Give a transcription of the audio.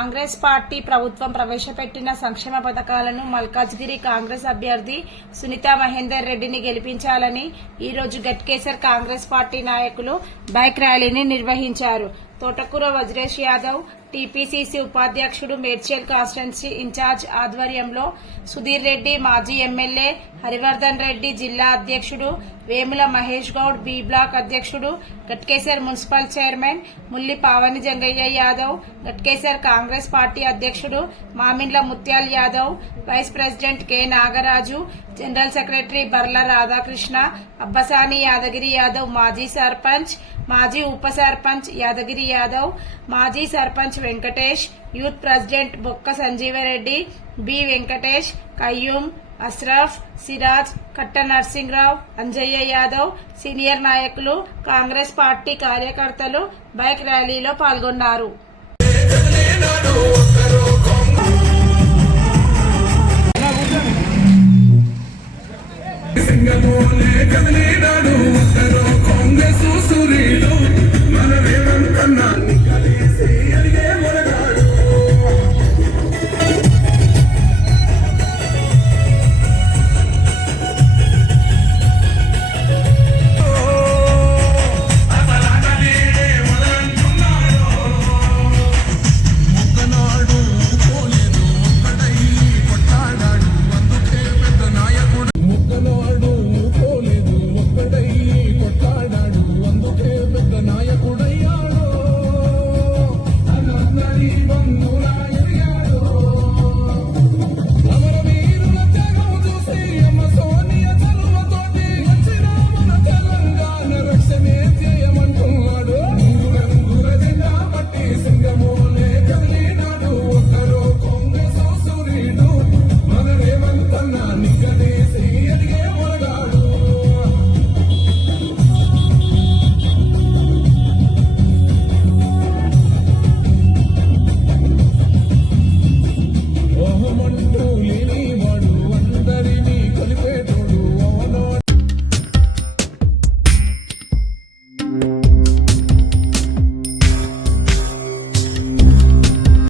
Congress party ప్రభుత్వం ప్రవేశపెట్టిన సంక్షేమ పథకాలను మల్కాజ్గిరి కాంగ్రెస్ అభ్యర్థి సునీత మహేందర్ రెడ్డిని గెలిపించాలని ఈ రోజు గట్కేసర్ కాంగ్రెస్ పార్టీ నాయకులు బైక్ ర్యాలీని నిర్వహించారు. తోటకూర వజ్రేష్ యాదవ్ టీపీసీసీ ఉపాధ్యక్షుడు మేడ్చల్ కాన్స్టెన్సీ ఇన్ఛార్జ్ ఆధ్వర్యంలో సుధీర్ రెడ్డి మాజీ ఎమ్మెల్యే హరివర్ధన్ రెడ్డి జిల్లా అధ్యక్షుడు వేముల మహేష్ గౌడ్ బి బ్లాక్ అధ్యక్షుడు Ghatkesar municipal chairman Mulli Pavani Jangaiah Yadav Ghatkesar Congress party అధ్యక్షుడు Mamindla Muthyal Yadav vice president K Nagaraju general secretary Barla Radhakrishna Abbasani Yadagiri Yadav మాజీ సర్పంచ్ మాజీ ఉప సర్పంచ్ యాదగిరి యాదవ్ మాజీ sarpanch Venkatesh youth president Bokka Sanjeevareddy B Venkatesh Kayyum Ashraf Siraj Katta Narsingrao Anjaiah Yadav senior నాయకులు Congress party కార్యకర్తలు bike ర్యాలీలో పాల్గొన్నారు. సింగమోనే కదలేనాడు ఒక్కరో కాంగ్రెస్ సూర్యుడు